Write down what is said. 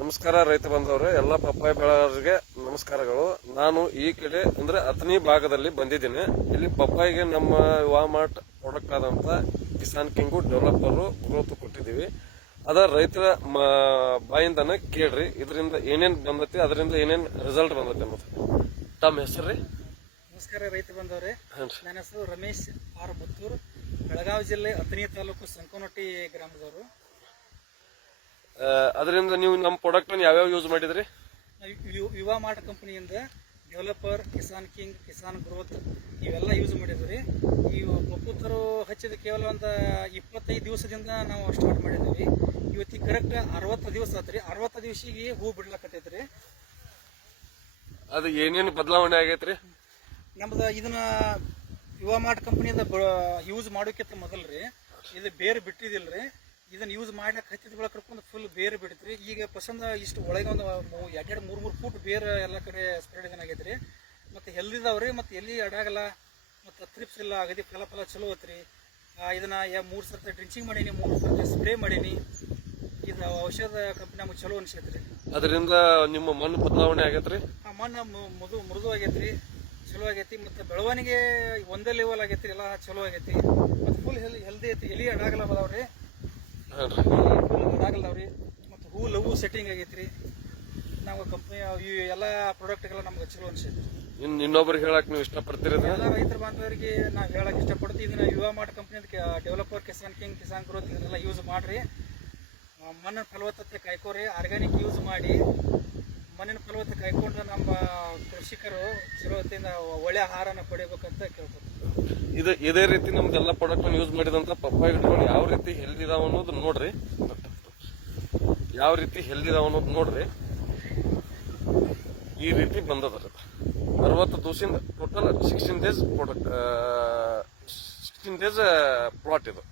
ನಮಸ್ಕಾರ ರೈತ ಬಂದವರು ಎಲ್ಲ ಪಪ್ಪಾಯ ಬೆಳೆಗಾರರಿಗೆ ನಮಸ್ಕಾರಗಳು. ನಾನು ಈ ಕಡೆ ಅಂದ್ರೆ ಅಥಣಿ ಭಾಗದಲ್ಲಿ ಬಂದಿದ್ದೀನಿ. ಇಲ್ಲಿ ಪಪ್ಪಾಯಿಗೆ ನಮ್ಮ ವಾಮಾರ್ಟ್ ಪ್ರಾಡಕ್ಟ್ ಆದಂತ ಕಿಸಾನ್ ಕಿಂಗು ಡೆವಲಪರ್ ಗ್ರೋತ್ ಕೊಟ್ಟಿದ್ದೀವಿ. ಅದ ರೈತರ ಬಾಯಿಂದನ ಕೇಳ್ರಿ, ಇದರಿಂದ ಏನೇನ್ ಬಂದತಿ, ಅದರಿಂದ ಏನೇನ್ ರಿಸಲ್ಟ್ ಬಂದತಿ ಅನ್ನೋದು. ತಮ್ಮ ಹೆಸರು ರೀ? ನಮಸ್ಕಾರ ರೈತ ಬಂದವ್ರೆ, ನನ್ನ ಹೆಸರು ರಮೇಶ್ ಆರ್ ಮುತ್ತೂರ್, ಬೆಳಗಾವಿ ಜಿಲ್ಲೆ ಅಥಣಿ ತಾಲೂಕು ಸಂಕೋನಟ್ಟಿ ಗ್ರಾಮದವರು. ಅದರಿಂದ ನೀವು ನಮ್ಮ ಪ್ರಾಡಕ್ಟ್ ಯಾವ್ಯಾವ ಯೂಸ್ ಮಾಡಿದ್ರಿ? ಯುವಾ ಮಾರ್ಟ್ ಕಂಪನಿಯಿಂದ developer, Kisan king, Kisan growth ಇವೆಲ್ಲ ಯೂಸ್ ಮಾಡಿದ್ವಿ. ಈ ಪಪ್ಪುತ್ತರು ಹಚ್ಚಿದ ಕೇವಲ ಒಂದು 25 ದಿವಸದಿಂದ ನಾವು ಸ್ಟಾರ್ಟ್ ಮಾಡಿದ್ವಿ. ಇವತ್ತಿಗೆ ಕರೆಕ್ಟ್ 60 ದಿವಸ ಆತ್ರಿ. 60 ದಿವಸಿಗೆ ಹೂ ಬಿಡ್ಲಕತ್ತೈತ್ರಿ. ಅದು ಏನೇನು ಬದಲಾವಣೆ ಆಗೈತ್ರಿ? ನಮ್ದು ಇದನ್ನ ಯುವಾ ಮಾರ್ಟ್ ಕಂಪನಿಯಿಂದ ಯೂಸ್ ಮಾಡೋಕ್ಕಿಂತ ಮೊದಲ್ರಿ ಇದು ಬೇರೆ ಬಿಟ್ಟಿದಿಲ್ರಿ. ಇದನ್ನ ಯೂಸ್ ಮಾಡ್ಲಿಕ್ಕೆ ಹತ್ತಿದ ಬೆಳೆ ಕರ್ಕೊಂಡು ಫುಲ್ ಬೇರೆ ಬಿಡ್ತ್ರಿ. ಈಗ ಪಸಂದ ಇಷ್ಟು ಒಳಗೆ ಒಂದು 2-3 ಫೂಟ್ ಬೇರೆ ಎಲ್ಲ ಕಡೆ ಸ್ಪ್ರೆಡ್ ಆಗೈತ್ರಿ. ಮತ್ತೆ ಹೆಲ್ದಿ ಇದಾವ್ರಿ, ಮತ್ತೆ ಎಲ್ಲಿ ಅಡಾಗಲ್ಲ, ಮತ್ತೆ ತ್ರಿಪ್ಸ್ ಇಲ್ಲ, ಅಗದಿ ಫಲ ಚಲೋ ಐತ್ರಿ. ಇದನ್ನ 3 ಸರ್ತಿ ಡ್ರಿಂಚಿಂಗ್ ಮಾಡೀನಿ, 3 ಸರ್ತಿ ಸ್ಪ್ರೇ ಮಾಡೀನಿ. ಇದು ಔಷಧ ಕಂಪನಿ ನಮ್ಗೆ ಚಲೋ ಅನ್ಸೈತ್ರಿ. ಅದರಿಂದ ನಿಮ್ಮ ಮಣ್ಣು ಬದಲಾವಣೆ ಆಗೈತ್ರಿ? ಮಣ್ಣು ಮೃದು ಆಗೈತ್ರಿ, ಚಲೋ ಆಗೈತಿ. ಮತ್ತೆ ಬೆಳವಣಿಗೆ ಒಂದೇ ಲೆವೆಲ್ ಆಗೈತ್ರಿ, ಎಲ್ಲ ಚಲೋ ಆಗೈತಿ. ಮತ್ತೆ ಫುಲ್ ಹೆಲ್ದಿ ಐತಿ, ಎಲ್ಲಿ ಅಡಾಗಲ್ಲ ಅದಾವ್ರಿ, ಅದಾಗಲ್ದಾವ್ರಿ. ಮತ್ತು ಹೂ ಸೆಟ್ಟಿಂಗ್ ಆಗೈತ್ರಿ. ನಾವು ಕಂಪ್ನಿ ಎಲ್ಲ ಪ್ರಾಡಕ್ಟ್ಗೆಲ್ಲ ನಮ್ಗೆ ಚಲೋ ಅನ್ಸೈತಿ. ಇನ್ನೊಬ್ರಿಗೆ ಹೇಳಕ್ ನೀವು ಇಷ್ಟಪಡ್ತೀರಿ? ಎಲ್ಲ ರೈತರ ಬಾಂಧವರಿಗೆ ನಾವು ಹೇಳಕ್ ಇಷ್ಟಪಡ್ತೀವಿ. ಇದನ್ನ Yuva mart company developer, Kisan king, Kisan growth ಇದನ್ನೆಲ್ಲ ಯೂಸ್ ಮಾಡ್ರಿ. ಮಣ್ಣಿನ ಫಲವತ್ತತೆ ಕಾಯ್ಕೋರಿ. ಆರ್ಗ್ಯಾನಿಕ್ ಯೂಸ್ ಮಾಡಿ ಮಣ್ಣಿನ ಫಲವತ್ತತೆ ಕಾಯ್ಕೊಂಡ್ರೆ ನಮ್ಮ ಕೃಷಿಕರು ಚಲೋ ಹೊತ್ತಿಂದ ಒಳ್ಳೆ ಆಹಾರನ ಪಡಿಬೇಕಂತ ಕೇಳ್ಕೊತೀವಿ. ಇದೇ ರೀತಿ ನಮ್ದೆಲ್ಲ ಪ್ರಾಡಕ್ಟ್ ಯೂಸ್ ಮಾಡಿದಂತ ಪಪ್ಪಾಯ ಗಿಡಗಳು ಯಾವ ರೀತಿ ಹೆಲ್ದಿ ಇದಾವ ಅನ್ನೋದು ನೋಡ್ರಿ. ಯಾವ ರೀತಿ ಹೆಲ್ದಿ ಇದಾವ ಅನ್ನೋದು ನೋಡ್ರಿ. ಈ ರೀತಿ ಬಂದದ 60 ದಿವಸದಿಂದ total 16 days product, 16 days plot ಇದು.